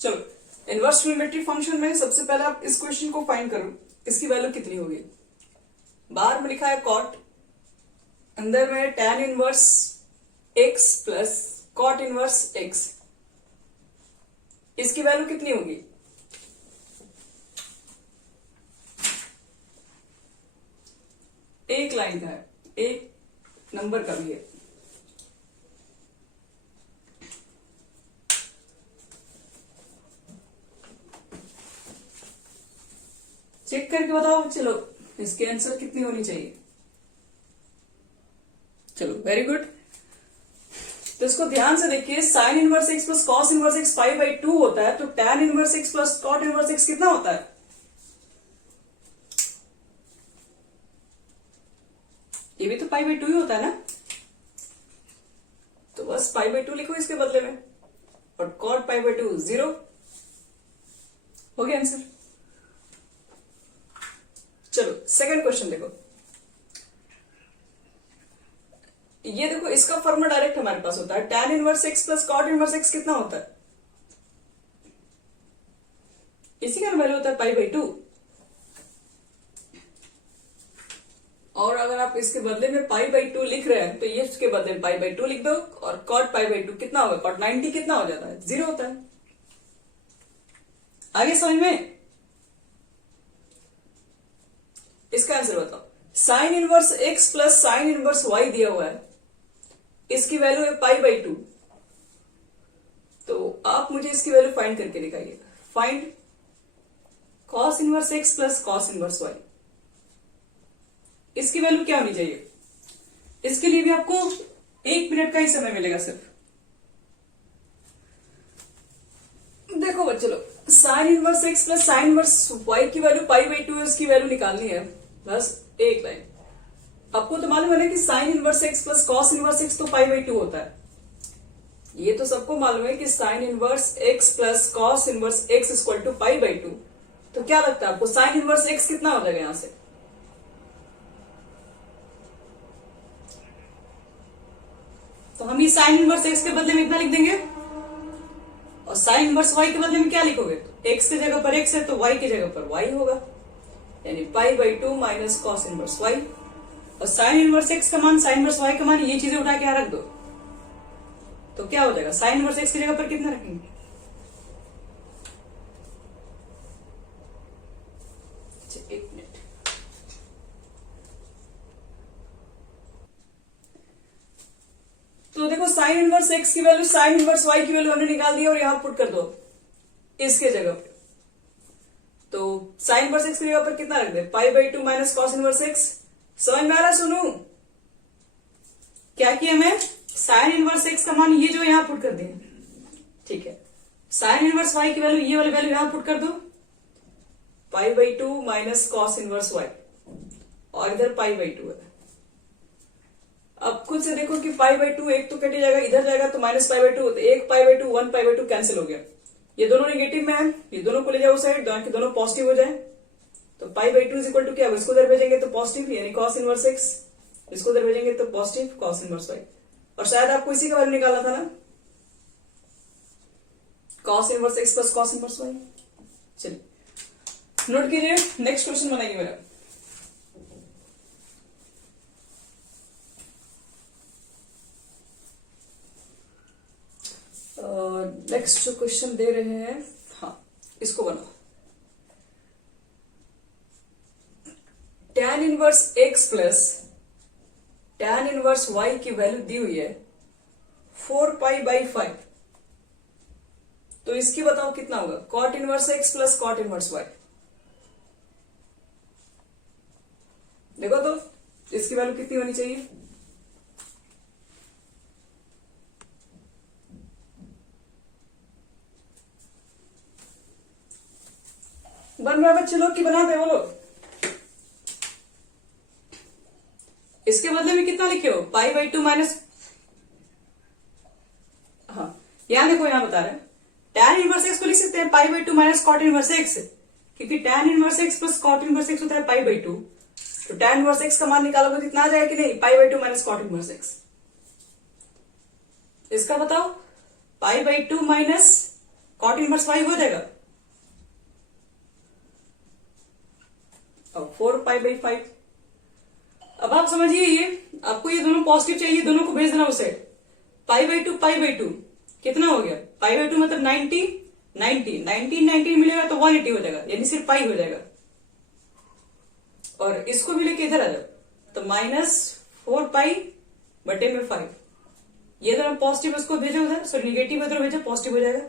चलो, inverse trigonometric function में सबसे पहले आप इस क्वेश्चन को फाइंड करो, इसकी वैल्यू कितनी होगी। बाहर में लिखा है कॉट, अंदर में tan inverse x plus cot inverse x, इसकी वैल्यू कितनी होगी। एक लाइन का है, एक नंबर का भी है। चेक करके बताओ। चलो, इसकी आंसर कितनी होनी चाहिए। चलो, वेरी गुड। तो इसको ध्यान से देखिए, sine inverse x plus cos inverse x 5/2 होता है, तो tan inverse x plus cot inverse x कितना होता है। ये भी तो 5/2 ही होता है ना, तो बस 5/2 लिखो इसके बदले में, और कॉट 5/2 0 हो गया आंसर। चलो, सेकंड क्वेश्चन देखो। ये देखो, इसका फॉर्मूला डायरेक्ट हमारे पास होता है, tan inverse x plus cot inverse x कितना होता है, इसी का वैल्यू होता है 5/2। और अगर आप इसके बदले में 5/2 लिख रहे हैं, तो ये इसके बदले में 5/2 लिख दो, और कॉट 5/2 कितना होगा, कॉट 90 कितना हो जाता है, 0 होता है। आगे समझ में। इसका आंसर बताओ। Sine inverse x plus sine inverse y दिया हुआ है, इसकी वैल्यू है 5/2। तो आप मुझे इसकी वैल्यू फाइंड करके दिखाइए। Find cos inverse x plus cos inverse y, इसकी वैल्यू क्या होनी चाहिए। इसके लिए भी आपको 1 मिनट का ही समय मिलेगा सिर्फ। देखो बच्चों लोग, sine inverse x plus sine inverse y की वैल्यू 5/2 है, उसकी वैल्यू निकालनी है, बस एक लाइन। आपको तो मालूम है ना कि sine inverse x plus cos inverse x तो 5/2 होता है। ये तो सबको मालूम है कि sine inverse x plus cos inverse x equal to 5/2। तो क्या लगता है आपको, साइन इनवर्स एक्स कितना हो जाएगा यहां से। तो हम ये साइन इनवर्स एक्स के बदले में इतना लिख देंगे, और साइन इनवर्स वाई के बदले में क्या लिखोगे, तो एक्स की जगह पर एक्स है तो वाई की जगह पर वाई होगा, यानी 5/2 माइनस कॉस इनवर्स वाई। और साइन इनवर्स एक्स का मान, साइन इनवर्स वाई का मान, ये चीजें उठा के यहां रख दो, तो क्या हो जाएगा, साइन इनवर्स एक्स की जगह पर कितना रखेंगे, एक मिनट। तो देखो, साइन इनवर्स एक्स की वैल्यू, साइन इनवर्स वाई की वैल्यू हमने निकाल दी, और यहां पुट कर दो इसके जगह पर। तो साइन इनवर्स एक्स की जगह पर कितना रख दे, 5/2 माइनस कॉस इनवर्स एक्स। समझ में आ रहा, सुनू क्या किया मैं, साइन इनवर्स एक्स का मान ये जो यहां पुट कर दिया, ठीक है। साइन इनवर्स वाई की वैल्यू, ये वाली वैल्यू यहां पुट कर दो, 5/2 माइनस कॉस इनवर्स वाई, और इधर 5/2 है। अब खुद से देखो कि 5/2 एक तो कटे जाएगा, इधर जाएगा तो माइनस 5/2, 1 5/2 1 5/2 कैंसिल हो गया। ये दोनों नेगेटिव में है, ये दोनों को ले जाओ साइड, दोनों पॉजिटिव हो जाए, तो 5/2 इज इक्वल टू क्या, इसको उधर भेजेंगे तो पॉजिटिव, यानी कॉस इनवर्स एक्स, इसको उधर भेजेंगे तो पॉजिटिव कॉस इनवर्स वाई। और शायद आपको इसी का वैल्यू निकालना था ना, cos inverse x plus cos inverse y. चलिए नोट कीजिए, नेक्स्ट क्वेश्चन बनाइए मेरा। नेक्स्ट जो क्वेश्चन दे रहे हैं, हाँ इसको बनाओ। tan inverse x plus tan inverse y की वैल्यू दी हुई है 4π/5, तो इसकी बताओ कितना होगा, cot inverse x plus cot inverse y। देखो तो इसकी वैल्यू कितनी होनी चाहिए। बन रहा है बच्चे लोग की बनाते बोलो। इसके बदले में कितना लिखे हो, 5/2 माइनस, हाँ यहां देखो, यहां बता रहे हैं tan इनवर्स एक्स को लिख सकते हैं 5/2 माइनस कॉट इनवर्स एक्स, क्योंकि tan inverse x plus cot inverse x होता है 5/2। तो tan इनवर्स एक्स का मान निकालोगे तो इतना आ जाएगा कि नहीं, 5/2 माइनस कॉट इनवर्स एक्स। इसका बताओ, 5/2 माइनस कॉट इनवर्स 5 हो जाएगा। अब 4π/5। अब आप समझिए, ये आपको ये दोनों पॉजिटिव चाहिए, दोनों को भेज देना उसे। π/2 कितना हो गया? π/2 मतलब 90 90 मिलेगा तो 180 हो जाएगा, यानी सिर्फ पाई हो जाएगा। और इसको भी लेके इधर आ जाओ तो -4π/5। ये दोनों पॉजिटिव उसको भेजो उधर, सॉरी निगेटिव उधर भेजो, पॉजिटिव हो जाएगा।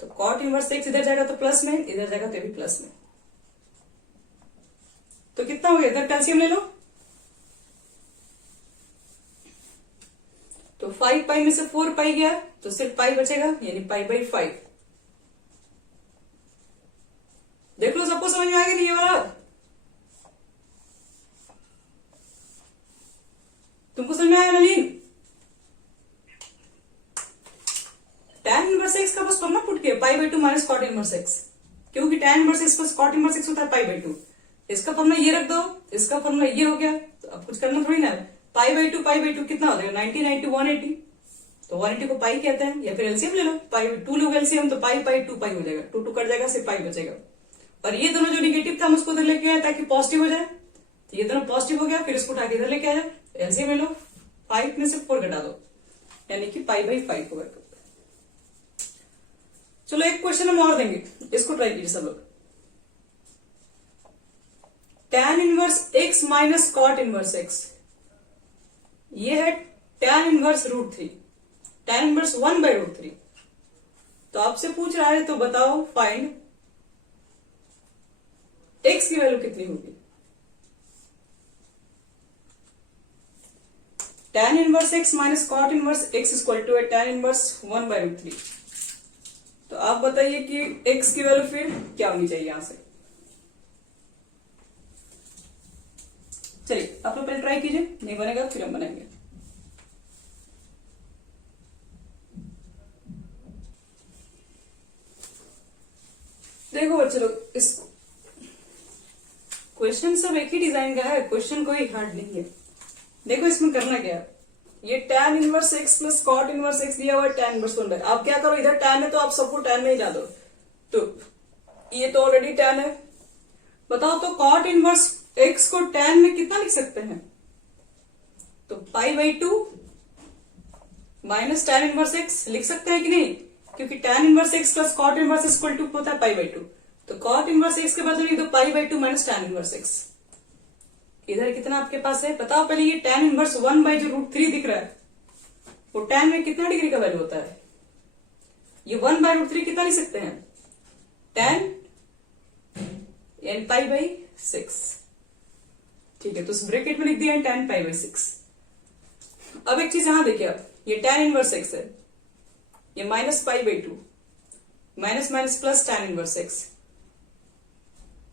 तो कॉट इनवर्स x इधर जाएगा तो प्लस में, इधर जाएगा तो भी प्लस में। तो कितना हो गया? इधर कैल्सियम ले लो तो 5π में से 4π गया तो सिर्फ पाई बचेगा, यानी π/5। देख लो सबको समझ में आ गया नहीं ये वाला? तुमको समझ में आया नलीन? tan इनवर्स x का बस फॉर्मूला पुट किया, π/2 माइनस कॉट इनवर्स x, क्योंकि tan inverse x plus cot inverse x होता है π/2। इसका फॉर्मूला ये रख दो, इसका फॉर्मूला ये हो गया, तो अब कुछ करना थोड़ी ना। π/2 कितना हो जाएगा? 90 180, तो 180 को पाई कहते हैं, या फिर एलसीएम ले लो, π/2 लो एलसीएम तो π/2 हो जाएगा, 2 कट जाएगा, सिर्फ पाई बचेगा। और ये दोनों जो निगेटिव था हम उसको इधर लेके आए ताकि पॉजिटिव हो जाए, तो ये दोनों पॉजिटिव हो गया, फिर इसको उठा के इधर लेके आ जाए, एलसीएम ले लो, 5 में से 4 घटा दो, यानी कि π/5 होगा। चलो एक क्वेश्चन हम और देंगे, इसको ट्राई कीजिए सब लोग। tan inverse x minus cot inverse x, ये है tan इनवर्स √3, tan इनवर्स 1/√3। तो आपसे पूछ रहा है तो बताओ फाइंड x की वैल्यू कितनी होगी। tan inverse x minus cot inverse x equal to है tan इनवर्स 1/√3। तो आप बताइए कि x की वैल्यू फिर क्या होनी चाहिए यहां से। चलिए आप लोग पहले ट्राई कीजिए, नहीं बनेगा फिर हम बनाएंगे। देखो बच्चे लोग, इस क्वेश्चन सब एक ही डिजाइन का है, क्वेश्चन कोई हार्ड नहीं है। देखो इसमें करना क्या है, ये tan inverse x plus cot inverse x दिया हुआ है tan इनवर्स 1/, आप क्या करो, इधर tan है तो आप सबको tan में ही ला दो, तो ये तो ऑलरेडी tan है। बताओ तो cot इनवर्स x को tan में कितना लिख सकते हैं? तो π/2 माइनस tan इनवर्स x लिख सकते हैं कि नहीं, क्योंकि tan inverse x plus cot inverse equal to होता है π/2, तो cot इनवर्स x के बदले लिख दो π/2 माइनस tan इनवर्स x। इधर कितना आपके पास है बताओ पहले। ये tan इनवर्स 1/√3 दिख रहा है, वो tan में कितना डिग्री का वैल्यू होता है? ये 1/√3 कितना लिख सकते हैं? tan π/6। ठीक है, तो उस ब्रैकेट में लिख दिया tan π/6। अब एक चीज यहां देखिए आप, ये tan इनवर्स x है, ये minus π/2, minus minus plus tan inverse x,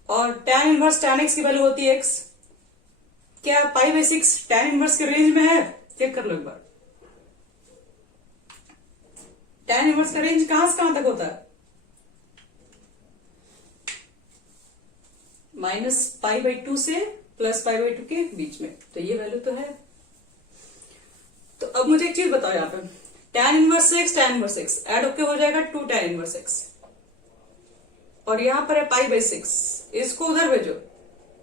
और tan इनवर्स tan x की वैल्यू होती है x। क्या π/6 tan इनवर्स के रेंज में है? चेक कर लो एक बार, tan इनवर्स का रेंज कहां से कहां तक होता है? माइनस π/2 से प्लस π/2 के बीच में, तो ये वैल्यू तो है। तो अब मुझे एक चीज बताओ, यहाँ पे tan इनवर्स x ऐड होके हो जाएगा 2 tan इनवर्स x, और यहां पर है π/6, इसको उधर भेजो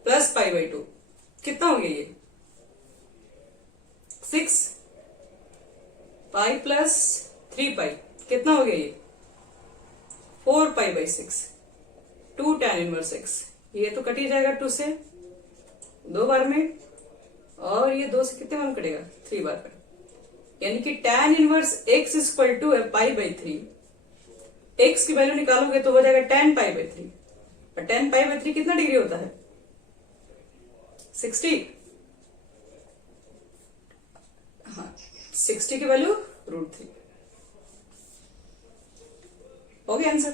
प्लस π/2, कितना हो गया ये? 6 पाई प्लस 3π, कितना हो गया ये? 4π/6, 2 tan इनवर्स x, ये तो कट ही जाएगा 2 से 2 बार में, और ये 2 से कितने बार में कटेगा? 3 बार में, यानी कि tan inverse x equal to है π/3। x की वैल्यू निकालोगे तो हो जाएगा tan π/3, और tan π/3 कितना डिग्री होता है? 60। हाँ, 60 की वैल्यू √3 हो गया आंसर।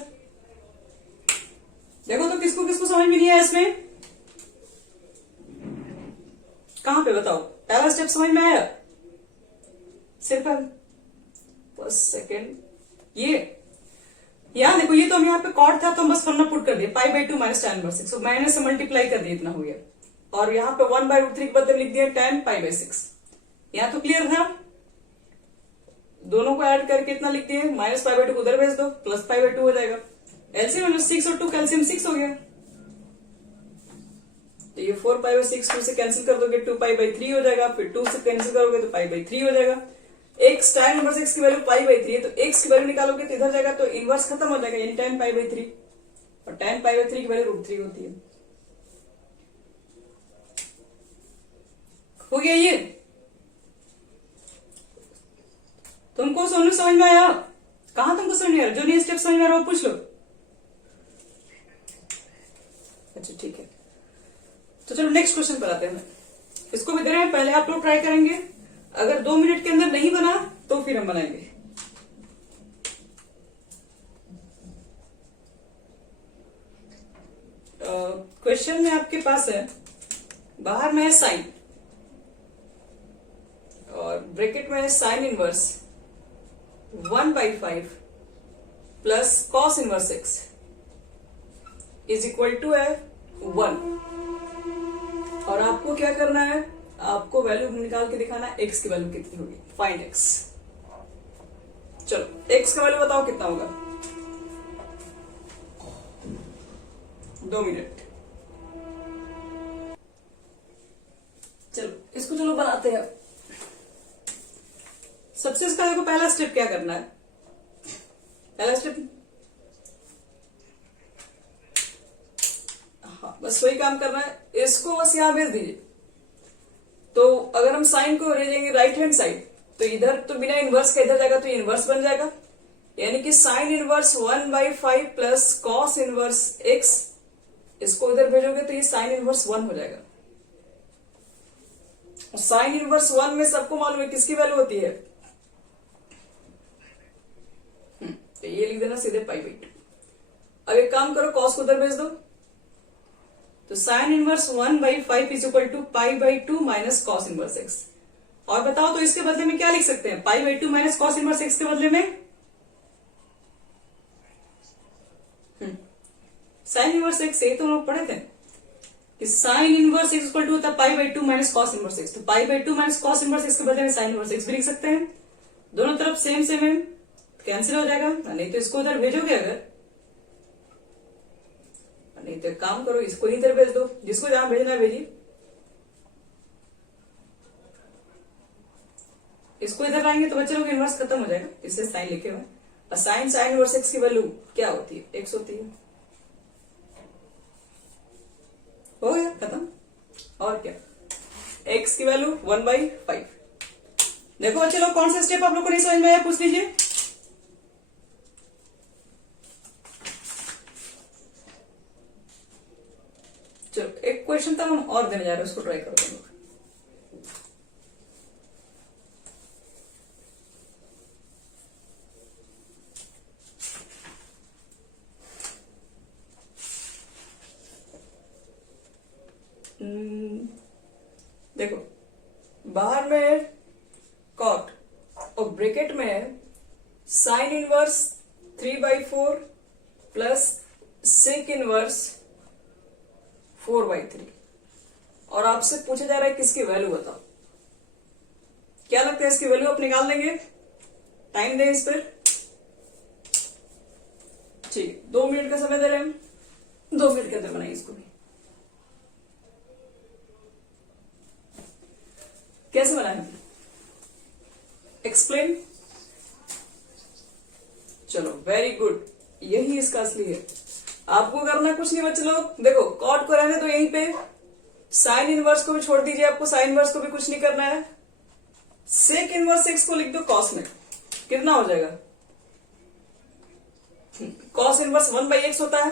देखो तो किसको किसको समझ में नहीं आया इसमें? कहां पे बताओ, पहला स्टेप समझ में आया? सिर्फ बस सेकेंड, ये यहां देखो, ये तो हम यहाँ पे कॉट था तो हम बस फॉर्मूला पुट कर दिए, π/2 minus tan inverse x, minus से मल्टीप्लाई कर दिए, इतना हो गया। और यहाँ पे 1/√3 के बदले लिख दिया tan π/6। यहां तो क्लियर था। दोनों को ऐड करके कितना लिख दिए, माइनस पाई बाई टू उधर भेज दो, प्लस पाई बाई टू हो जाएगा। एलसीएम में 6 और 2 कैल्सियम 6 हो गया, तो ये 4 पाई बाई 6 2 से कैंसिल कर दोगे 2 पाई बाई 3 हो जाएगा, फिर 2 से कैंसिल करोगे तो पाई बाई 3 हो जाएगा। x tan इनवर्स x की वैल्यू पाई बाई 3 है, तो x की वैल्यू निकालोगे तो इधर जाएगा तो इनवर्स खत्म हो जाएगा, यानी tan पाई बाई 3, और tan पाई बाई 3 की वैल्यू √3 होती है। हो गया ये? तुमको समझ में आया? कहां तुमको समझ में आ रहा? जो नहीं स्टेप समझ में आ रहा वो पूछ लो। अच्छा ठीक है, तो चलो नेक्स्ट क्वेश्चन पर आते हैं। इसको भी दे रहे हैं, पहले आप लोग ट्राई करेंगे, अगर 2 मिनट के अंदर नहीं बना तो फिर हम बनाएंगे। क्वेश्चन में आपके पास है, बाहर में है साइन और ब्रैकेट में है sine inverse 1/5 plus cos inverse x is equal to है 1, और आपको क्या करना है, आपको वैल्यू निकाल के दिखाना है x की वैल्यू कितनी होगी, फाइंड x। चलो x का वैल्यू बताओ कितना होगा, 2 मिनट। चलो इसको चलो बनाते हैं। सबसे इसका देखो पहला स्टेप क्या करना है, पहला स्टेप हाँ बस वही काम करना है, इसको बस यहां भेज दीजिए। तो अगर हम साइन को ले जाएंगे राइट हैंड साइड, तो इधर तो बिना इनवर्स का इधर जाएगा तो इनवर्स बन जाएगा, यानी कि sine inverse 1/5 plus cos inverse x, इसको इधर भेजोगे तो ये साइन इनवर्स 1 हो जाएगा। और साइन इनवर्स 1 में सबको मालूम है किसकी वैल्यू होती है, तो ये लिख देना सीधे पाई बाई 2। अब एक काम करो, कॉस को उधर भेज दो, तो sine inverse 1/5 is equal to pi by 2 minus cos inverse x। और बताओ तो इसके बदले में क्या लिख सकते हैं, पाई by 2 minus cos inverse x के बदले में साइन इनवर्स x। यही तो हम लोग पढ़े थे कि sine inverse x equal to होता है pi by 2 minus cos inverse x, तो pi by 2 minus cos inverse x के बदले में साइन इनवर्स x भी लिख सकते हैं। दोनों तरफ सेम सेम है, कैंसिल हो जाएगा, नहीं तो इसको उधर भेजोगे, अगर नहीं तो काम करो इसको इधर भेज दो, जिसको जहां भेजना है भेजिए। इसको इधर लाएंगे तो बच्चे लोग इनवर्स खत्म हो जाएगा, इससे साइन लिखे हुए। और साइन इनवर्स x की वैल्यू क्या होती है, x होती है। हो गया खत्म, और क्या, x की वैल्यू 1/5। देखो बच्चे लोग कौन सा स्टेप आप लोग को नहीं समझ में आया पूछ लीजिए। चलो एक क्वेश्चन था हम और देने जा रहे हैं, उसको ट्राई करो तुम लोग। देखो बाहर में है कॉट और ब्रैकेट में है sine inverse 3/4 plus sec inverse 4/3, और आपसे पूछा जा रहा है किसकी वैल्यू बताओ। क्या लगता है इसकी वैल्यू आप निकाल लेंगे, टाइम दें इस पर। ठीक, 2 मिनट का समय दे रहे हैं हम, 2 मिनट के अंदर बनाइए इसको भी। कैसे बनाएंगे, एक्सप्लेन। चलो वेरी गुड, यही इसका असली है। आपको करना कुछ नहीं बच्चे लोग, देखो कॉट को रहने तो यहीं पे, साइन इनवर्स को भी छोड़ दीजिए, आपको साइन इनवर्स को भी कुछ नहीं करना है। सेक इनवर्स x को लिख दो कॉस में, कितना हो जाएगा, कॉस इनवर्स 1/x होता है,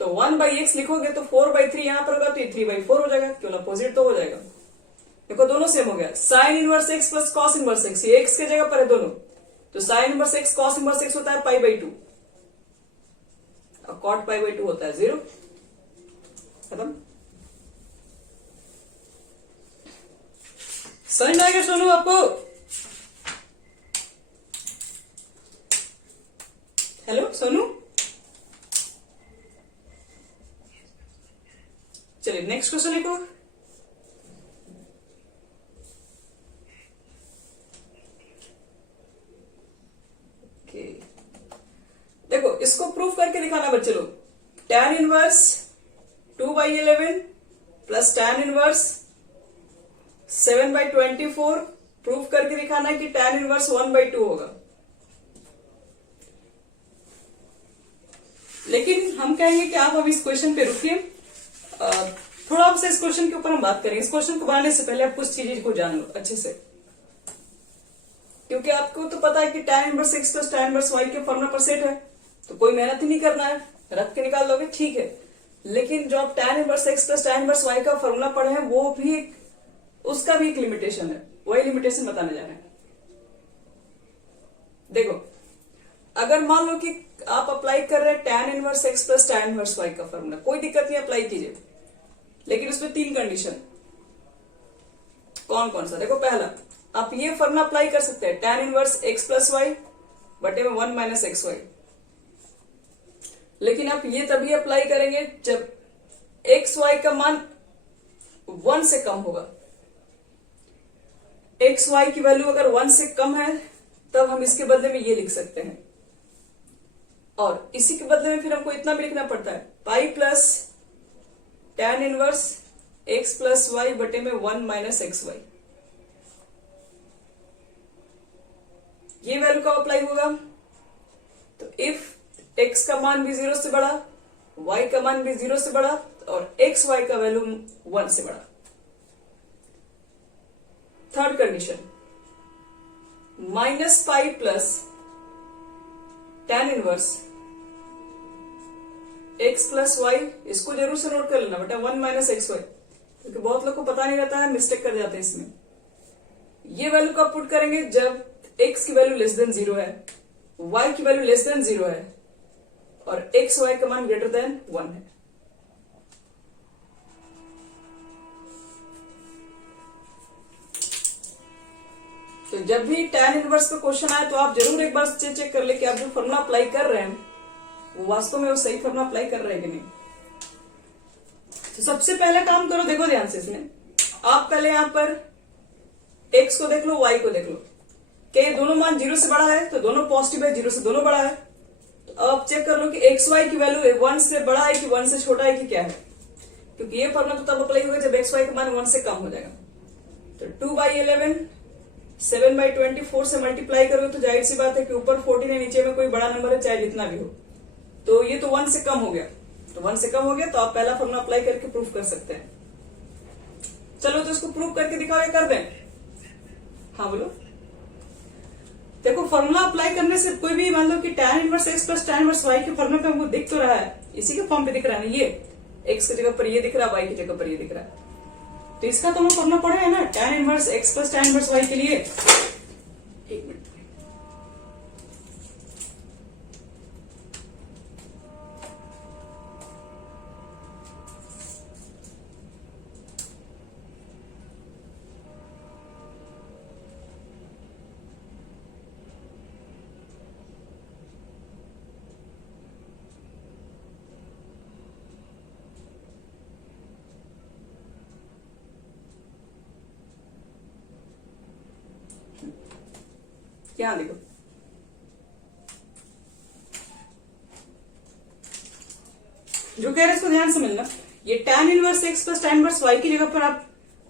तो 1/x लिखोगे तो 4/3 यहां पर होगा, तो ये 3/4 हो जाएगा, केवल अपोजिट तो हो जाएगा। देखो दोनों सेम हो गया, sign inverse x plus cos inverse x, ये x के जगह पर है दोनों, तो sine inverse x cos inverse x होता है पाई बाई 2, और कॉट पाई बाई 2 होता है 0। खत्म। समझ में आएगा सोनू आपको? हेलो सोनू, चलिए नेक्स्ट क्वेश्चन लिखो। tan inverse 2/11 plus tan inverse 7/24 proof करके दिखाना है कि tan इनवर्स 1/2 होगा। लेकिन हम कहेंगे कि आप अब इस क्वेश्चन पे रुकिए, थोड़ा आपसे इस क्वेश्चन के ऊपर हम बात करेंगे। इस क्वेश्चन को बनाने से पहले आप कुछ चीजें को जान लो अच्छे से, क्योंकि आपको तो पता है कि tan inverse x plus tan inverse y के फॉर्मूला पर सेट है, तो कोई मेहनत ही नहीं करना है, रख के निकाल लोगे, ठीक है। लेकिन जो आप tan inverse x plus tan inverse y का फॉर्मूला पढ़े हैं वो भी उसका भी एक लिमिटेशन है, वही लिमिटेशन बताने जा रहे हैं। देखो, अगर मान लो कि आप अप्लाई कर रहे हैं tan inverse x plus tan inverse y का फॉर्मूला, कोई दिक्कत नहीं, अप्लाई कीजिए, लेकिन उसमें 3 कंडीशन। कौन कौन सा? देखो, पहला, आप ये फॉर्मूला अप्लाई कर सकते हैं tan inverse x plus y बटे में 1 माइनस एक्स वाई, लेकिन आप ये तभी अप्लाई करेंगे जब एक्स वाई का मान 1 से कम होगा। एक्स वाई की वैल्यू अगर 1 से कम है तब हम इसके बदले में ये लिख सकते हैं, और इसी के बदले में फिर हमको इतना भी लिखना पड़ता है, pi plus tan inverse x plus y बटे में 1 माइनस एक्स वाई। ये वैल्यू कब अप्लाई होगा? तो इफ x का मान भी 0 से बड़ा, y का मान भी 0 से बड़ा और x y का वैल्यू 1 से बड़ा। Third condition, minus pi plus tan inverse x plus y, इसको जरूर से नोट कर लेना बेटा, 1 माइनस एक्स वाई, क्योंकि बहुत लोग को पता नहीं रहता है, मिस्टेक कर जाते हैं इसमें। ये वैल्यू कब पुट करेंगे? जब x की वैल्यू लेस देन 0 है, y की वैल्यू लेस देन 0 है और x y का मान ग्रेटर देन 1 है। तो जब भी tan इनवर्स का क्वेश्चन आए तो आप जरूर एक बार चेक कर ले कि आप जो फॉर्मूला अप्लाई कर रहे हैं वो वास्तव में वो सही फॉर्मूला अप्लाई कर रहे हैं कि नहीं। तो सबसे पहले काम करो, देखो ध्यान से, इसमें आप पहले यहां पर x को देख लो, y को देख लो, क्या ये दोनों मान 0 से बड़ा है? तो दोनों पॉजिटिव है, 0 से दोनों बड़ा है। तो अब आप चेक कर लो कि एक्स वाई की वैल्यू 1 से बड़ा है कि 1 से छोटा है कि क्या है, क्योंकि ये फॉर्मूला तो तब अप्लाई होगा जब एक्स वाई का मान 1 से कम हो जाएगा। तो 2/11 7/24 से मल्टीप्लाई करोगे तो जाहिर सी बात है कि ऊपर 14 है, नीचे में कोई बड़ा नंबर है, चाहे जितना भी हो, तो ये तो 1 से कम हो गया। तो 1 से कम हो गया तो आप पहला फॉर्मूला अप्लाई करके प्रूफ कर सकते हैं। चलो तो इसको प्रूफ करके दिखाओ या कर दें? हाँ बोलो। देखो, फॉर्मूला अप्लाई करने से कोई भी, मान लो कि tan inverse x plus tan inverse y के फॉर्मूला पे हमको दिख तो रहा है, इसी के फॉर्म पे दिख रहा है ना, ये x की जगह पर ये दिख रहा है, y की जगह पर ये दिख रहा है, तो इसका तो हम फॉर्मूला पढ़े है ना, tan inverse x plus tan inverse y के लिए। एक मिनट, यहां देखो, जो कह रहे हैं इसको ध्यान से मिलना। ये tan inverse x plus tan inverse y की जगह पर आप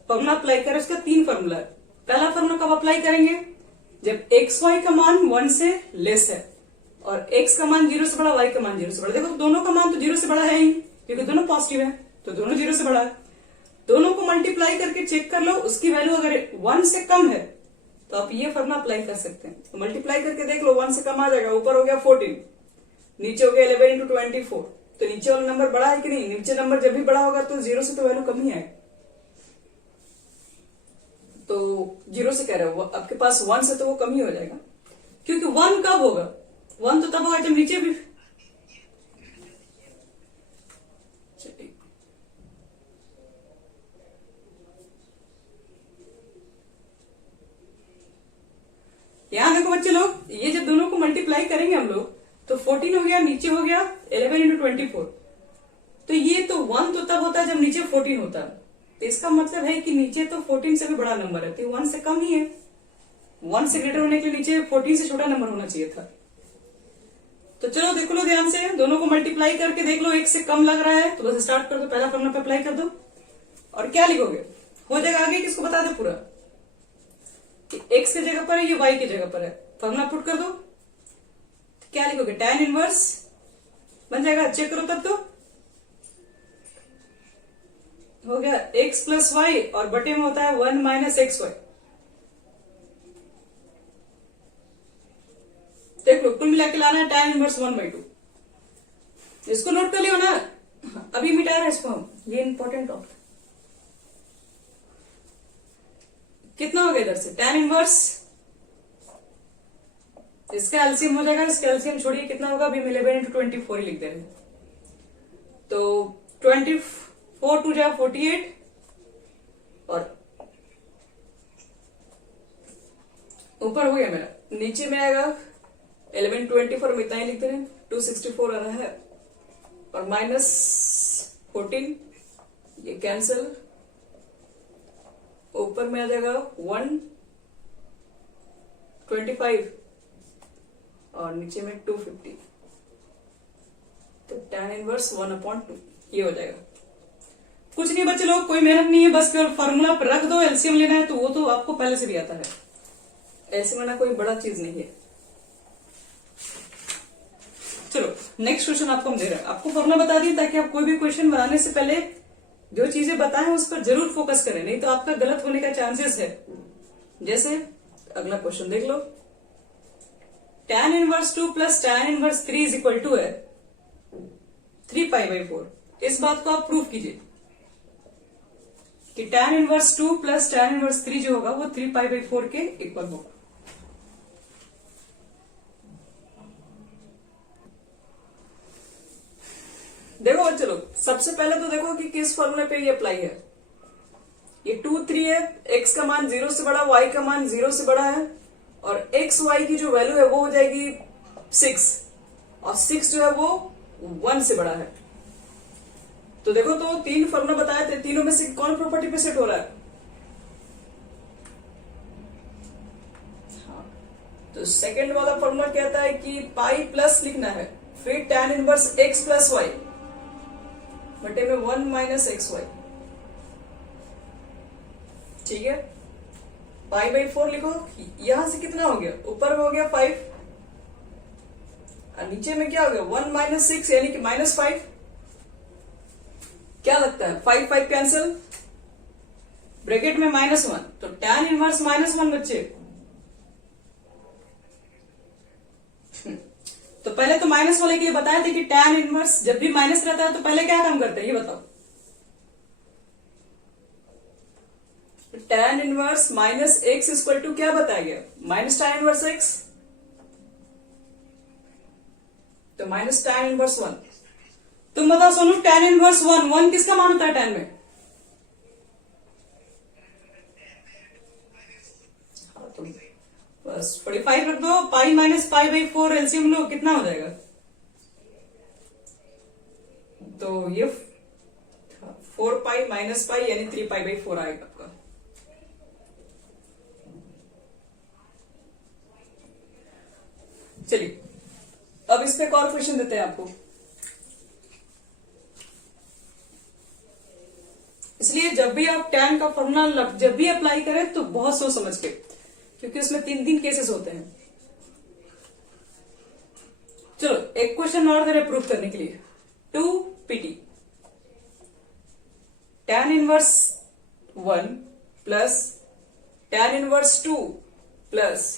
फॉर्मूला अप्लाई करें, उसका 3 फॉर्मूला है। पहला फॉर्मूला कब अप्लाई करेंगे? जब एक्स वाई का मान 1 से लेस है और x का मान 0 से बड़ा, y का मान 0 से बड़ा। देखो, दोनों का मान तो 0 से बड़ा है ही, क्योंकि दोनों पॉजिटिव है, तो दोनों 0 से बड़ा है। दोनों को मल्टीप्लाई करके चेक कर लो, उसकी वैल्यू अगर 1 से कम है तो आप ये फॉर्मूला अप्लाई कर सकते हैं। तो मल्टीप्लाई करके देख लो, 1 से कम आ जाएगा, ऊपर हो गया 14, नीचे हो गया 11 इंटू 24, तो नीचे वाला नंबर बड़ा है कि नहीं? नीचे नंबर जब भी बड़ा होगा तो 0 से तो वैल्यू कम ही आएगा। तो 0 से कह रहे हो, आपके पास 1 से तो वो कम ही हो जाएगा, क्योंकि 1 कब होगा? 1 तो तब होगा जब नीचे भी, यहां देखो बच्चे लोग, ये जब दोनों को मल्टीप्लाई करेंगे हम लोग तो 14 हो गया, नीचे हो गया 11 इंटू 24, तो ये तो 1 तो तब होता है जब नीचे 14 होता है, तो इसका मतलब है कि नीचे तो 14 से भी बड़ा नंबर है, तो 1 से कम ही है। 1 से ग्रेटर होने के लिए नीचे 14 से छोटा नंबर होना चाहिए था। तो चलो देख लो ध्यान से, दोनों को मल्टीप्लाई करके देख लो, एक से कम लग रहा है तो बस स्टार्ट कर दो, पहला फॉर्मूला पे अप्लाई कर दो और क्या लिखोगे, हो जाएगा आगे किसको बता दे पूरा, एक्स की जगह पर है, ये वाई की जगह पर है, फॉर्मूला पुट कर दो, क्या लिखोगे, tan इनवर्स बन जाएगा, चेक करो तब तो हो गया x प्लस वाई और बटे में होता है 1 माइनस एक्स वाई। देख लो कुल मिला के लाना है tan इनवर्स 1/2, इसको नोट कर लियो ना, अभी मिटा रहा है इसको हम, ये इंपॉर्टेंट टॉपिक। कितना हो गया इधर से tan इनवर्स, इसका एलसीएम हो जाएगा, इसका एलसीएम छोड़िए कितना होगा, अभी हम 11 इंटू 24 ही लिख दे रहे हैं, तो 24 टू जा 48 और ऊपर हो गया मेरा, नीचे में आएगा 1124 में इतना ही लिखते हैं, 264 आ रहा है और माइनस 14 ये कैंसिल, ऊपर में आ जाएगा 125 और नीचे में 250, तो tan इनवर्स 1/2 ये हो जाएगा। कुछ नहीं बच्चे लोग, कोई मेहनत नहीं है, बस केवल फॉर्मूला पर रख दो, एलसीएम लेना है तो वो तो आपको पहले से भी आता है, एलसीएम लेना कोई बड़ा चीज नहीं है। चलो नेक्स्ट क्वेश्चन आपको हम दे रहे हैं, आपको फॉर्मूला बता दिया ताकि आप कोई भी क्वेश्चन बनाने से पहले जो चीजें बताएं उस पर जरूर फोकस करें, नहीं तो आपका गलत होने का चांसेस है। जैसे अगला क्वेश्चन देख लो, tan inverse 2 plus tan inverse 3 is equal to है 3π/4। इस बात को आप प्रूफ कीजिए कि tan inverse 2 plus tan inverse 3 जो होगा वो 3π/4 के इक्वल होगा। देखो चलो सबसे पहले तो देखो कि किस फॉर्मूले पे ये अप्लाई है, ये 2 3 है, x का मान 0 से बड़ा, y का मान 0 से बड़ा है और x y की जो वैल्यू है वो हो जाएगी 6 और 6 जो है वो 1 से बड़ा है। तो देखो तो तीन फॉर्मूला बताए थे, तीनों में से कौन प्रॉपर्टी पे सेट हो रहा है, हाँ, तो सेकंड वाला फॉर्मूला कहता है कि पाई प्लस लिखना है, फिर tan inverse x plus y बटे में 1 माइनस एक्स वाई, ठीक है, π/4 लिखो, यहां से कितना हो गया, ऊपर में हो गया 5 और नीचे में क्या हो गया 1 माइनस 6 यानी कि -5, क्या लगता है 5 5 कैंसिल, ब्रैकेट में -1, तो tan इनवर्स -1 बच्चे, तो पहले तो माइनस वाले के लिए बताया था कि tan इनवर्स जब भी माइनस रहता है तो पहले क्या काम करते हैं ये बताओ, tan inverse minus x equal to क्या बताया गया, माइनस tan इनवर्स x, तो माइनस tan इनवर्स 1। तुम बताओ सोनू tan इनवर्स 1 किसका मान होता है tan में, हाँ तो बस 45 रख दो, पाई माइनस π/4 एलसीएम लो, कितना हो जाएगा, तो ये 4π माइनस पाई यानी 3π/4 आएगा आपका। चलिए अब इस पे एक और क्वेश्चन देते हैं आपको, इसलिए जब भी आप tan का फॉर्मूला जब भी अप्लाई करें तो बहुत सोच समझ के, क्योंकि उसमें 3 केसेस होते हैं। चलो एक क्वेश्चन और दे रहे प्रूफ करने के लिए, 2pt tan inverse 1 plus tan inverse 2 plus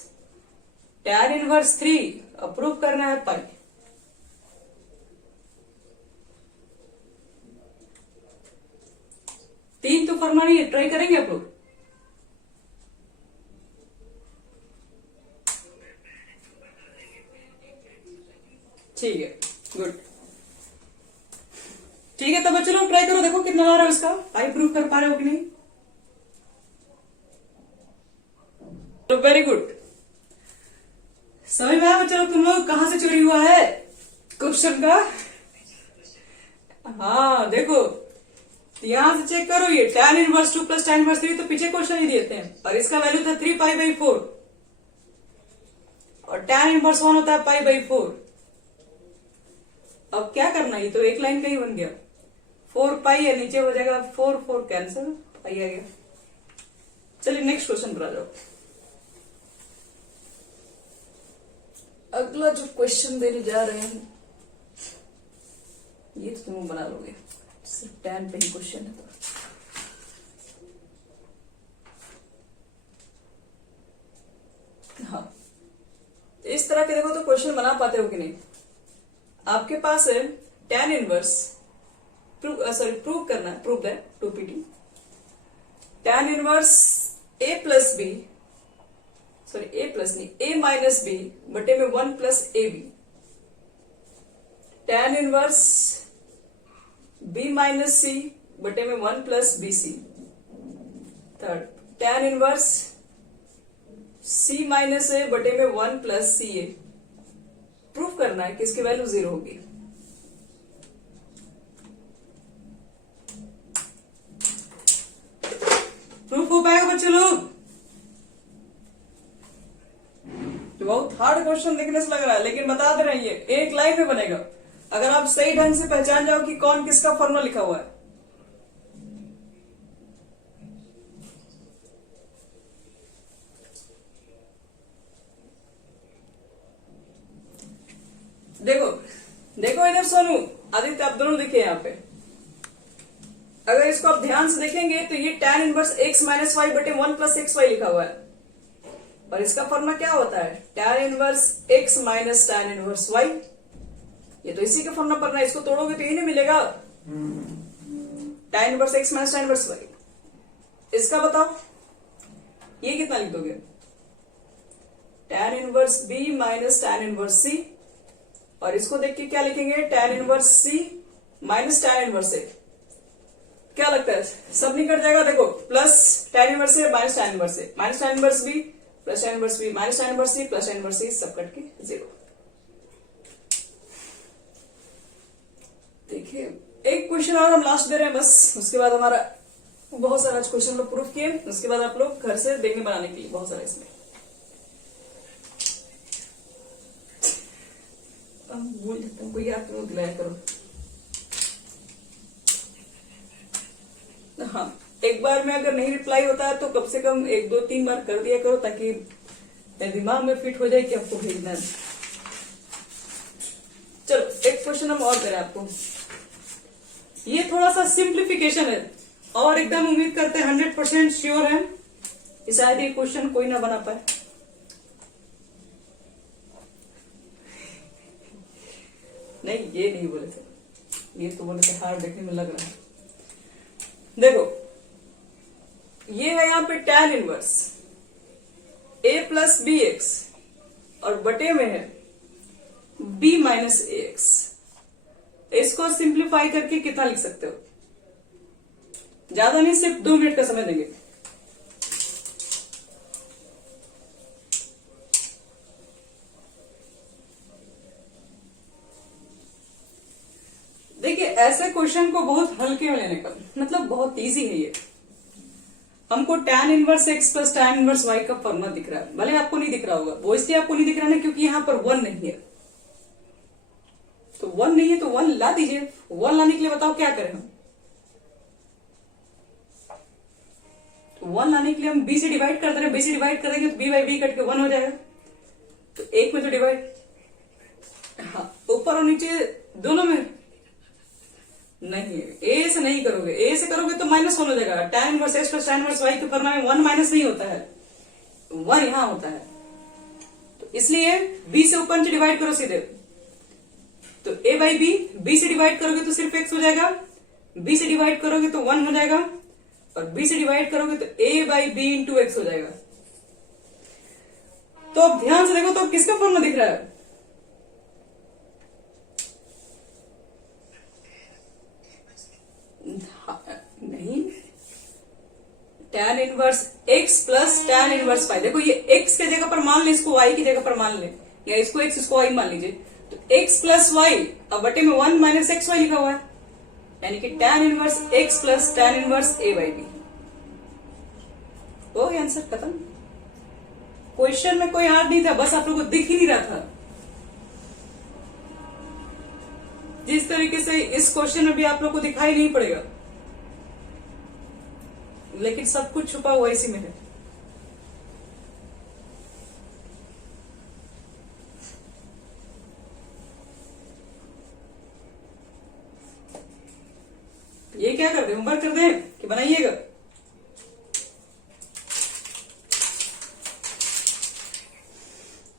tan inverse 3 approve करना है पाई, तीन तो फॉर्मूला नहीं है, ट्राई करेंगे आप लोग, ठीक है गुड, ठीक है तब चलो ट्राई करो, देखो कितना आ रहा है उसका, पाई प्रूव कर पा रहे हो कि नहीं, तो वेरी गुड, समझ में आया चलो तुम लोग कहां से चोरी हुआ है क्वेश्चन का, हाँ देखो यहां से चेक करो, ये tan inverse 2 plus tan inverse 3 तो पीछे क्वेश्चन ही देते हैं, और इसका वैल्यू था 3π/4 और tan इनवर्स 1 होता है π/4, अब क्या करना, ये तो एक लाइन का ही बन गया। 4 पाई है, नीचे हो जाएगा 4 4 कैंसिल, पाई आ गया। चलिए नेक्स्ट क्वेश्चन पर आ जाओ। अगला जो क्वेश्चन देने जा रहे हैं ये तो तुम बना लोगे, सिर्फ 10 पे ही क्वेश्चन है तो। हाँ, इस तरह के देखो तो क्वेश्चन बना पाते हो कि नहीं। आपके पास है tan इनवर्स, प्रूव करना है, prove that 2pt tan inverse a plus B, sorry a plus नहीं, a माइनस बी बटे में 1 plus A B, tan inverse b minus C बटे में 1 plus B C, third tan inverse c minus A बटे में 1 plus सी ए। Proof करना है कि इसकी वैल्यू 0 होगी। प्रूफ हो पाएगा बच्चे लोग? बहुत हार्ड क्वेश्चन देखने से लग रहा है, लेकिन बता दे रहे हैं ये एक लाइन में बनेगा अगर आप सही ढंग से पहचान जाओ कि कौन किसका फॉर्मूला लिखा हुआ है। देखो देखो इधर सोनू आदित्य, आप दोनों देखिए यहाँ पे। अगर इसको आप ध्यान से देखेंगे तो ये tan inverse x minus y बटे 1 प्लस एक्स वाई लिखा हुआ है, और इसका फॉर्मूला क्या होता है, tan inverse x minus tan inverse y। ये तो इसी का फॉर्मूला पढ़ना है, इसको तोड़ोगे तो ये नहीं मिलेगा, tan inverse x minus tan inverse y। इसका बताओ ये कितना लिख दोगे, tan inverse b minus tan inverse c, और इसको देख के क्या लिखेंगे, tan inverse c minus tan inverse a। क्या लगता है सब निकट जाएगा, देखो plus tan inverse a minus tan inverse a, minus tan inverse b plus tan inverse b minus tan inverse c plus tan inverse c, सब cut के 0। देखिए एक क्वेश्चन और हम लास्ट दे रहे हैं बस, उसके बाद हमारा बहुत सारा क्वेश्चन लोग प्रूफ किए, उसके बाद आप लोग घर से देंगे बनाने के लिए बहुत सारा। इसमें भूल जाता हूँ, कोई याद करो, दिलाया करो। हाँ, एक बार में अगर नहीं रिप्लाई होता है तो कम से कम 1 2 3 बार कर दिया करो, ताकि दिमाग में फिट हो जाए कि आपको भेजना है। चलो एक क्वेश्चन हम और करें आपको, ये थोड़ा सा सिंप्लीफिकेशन है और एकदम उम्मीद करते हैं 100% श्योर है कि शायद ये क्वेश्चन कोई ना बना पाए। नहीं ये नहीं बोले थे, ये तो बोले थे हार्ड देखने में लग रहा है। देखो ये है यहाँ पे tan inverse a plus b x और बटे में है b माइनस ए एक्स। इसको सिंप्लीफाई करके कितना लिख सकते हो, ज्यादा नहीं, सिर्फ 2 मिनट का समय देंगे। देखिए ऐसे क्वेश्चन को बहुत हल्के में लेने का मतलब बहुत इजी है ये। हमको tan inverse x plus tan inverse y का फॉर्मूला दिख रहा है, भले आपको नहीं दिख रहा होगा, वो इसलिए आपको नहीं दिख रहा ना क्योंकि यहाँ पर 1 नहीं है। तो 1 नहीं है तो 1 ला दीजिए। 1 लाने के लिए बताओ क्या करें हम, तो 1 लाने के लिए हम b से डिवाइड कर दे रहे हैं, b से डिवाइड कर देंगे तो b बाई b कट के 1 हो जाएगा, तो एक में तो डिवाइड, हाँ ऊपर और नीचे दोनों में नहीं, ए से नहीं करोगे, ए से करोगे तो माइनस 1 हो जाएगा। tan inverse x plus tan inverse y के फॉर्मूला में 1 माइनस नहीं होता है, 1 यहां होता है, तो इसलिए b से ऊपर नीचे डिवाइड करो सीधे, तो a बाई b से डिवाइड करोगे तो सिर्फ x हो जाएगा, b से डिवाइड करोगे तो 1 हो जाएगा, और b से डिवाइड करोगे तो a by b into x हो जाएगा। तो अब ध्यान से देखो तो किसका फॉर्मूला दिख रहा है, नहीं, tan inverse x plus tan inverse y। देखो ये x के जगह पर मान ले, इसको y की जगह पर मान ले, या इसको x इसको y मान लीजिए, तो x प्लस y अब बटे में 1 माइनस एक्स वाई लिखा हुआ है, यानी कि tan inverse x plus tan inverse a by b. हो गया आंसर खत्म। क्वेश्चन में कोई हार्ड नहीं था, बस आप लोगों को दिख ही नहीं रहा था। जिस तरीके से इस क्वेश्चन में भी आप लोग को दिखाई नहीं पड़ेगा, लेकिन सब कुछ छुपा हुआ इसी में है। ये क्या कर दे, होमवर्क कर दे कि बनाइएगा?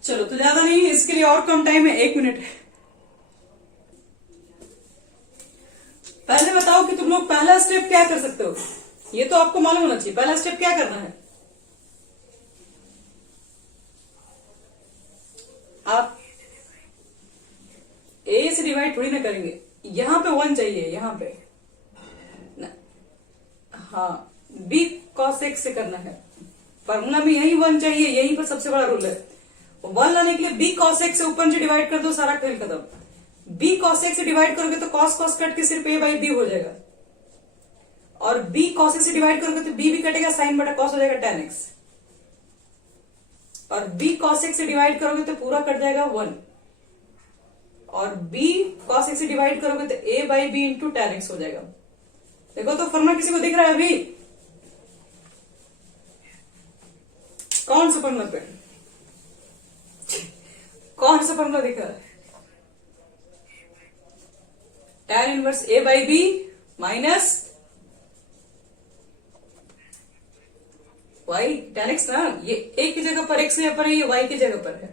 चलो, तो ज्यादा नहीं, इसके लिए और कम टाइम है, 1 मिनट है। पहले बताओ कि तुम लोग पहला स्टेप क्या कर सकते हो, ये तो आपको मालूम होना चाहिए। पहला स्टेप क्या करना है? आप ए से डिवाइड थोड़ी ना करेंगे, यहां पे 1 चाहिए, यहां पे ना। हाँ, बी कॉस एक्स से करना है, फॉर्मूला में यही 1 चाहिए, यही पर सबसे बड़ा रूल है। 1 लाने के लिए बी कॉस एक्स से ऊपर से डिवाइड कर दो, सारा खेल खत्म। बी कॉस एक्स से डिवाइड करोगे तो कॉस कॉस कट के सिर्फ ए बाई बी हो जाएगा, और बी कॉस एक्स से डिवाइड करोगे तो बी भी कटेगा, साइन बटा कॉस हो जाएगा tan x, और बी कॉस एक्स से डिवाइड करोगे तो पूरा कट जाएगा 1, और बी कॉस एक्स से डिवाइड करोगे तो a by b into tan x हो जाएगा। देखो तो फॉर्मूला किसी को दिख रहा है अभी? कौन सा फॉर्मूला पे, कौन सा फॉर्मूला दिख रहा है? tan inverse a by b minus y tan x ना, ये a की जगह पर x यहाँ पर है, ये y की जगह पर है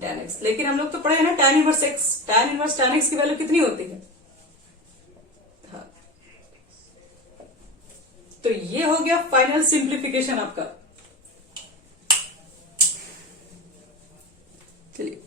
tan x। लेकिन हम लोग तो पढ़े हैं ना tan inverse x, tan inverse tan x की वैल्यू कितनी होती है? हाँ, तो ये हो गया फाइनल सिंप्लीफिकेशन आपका। चलिए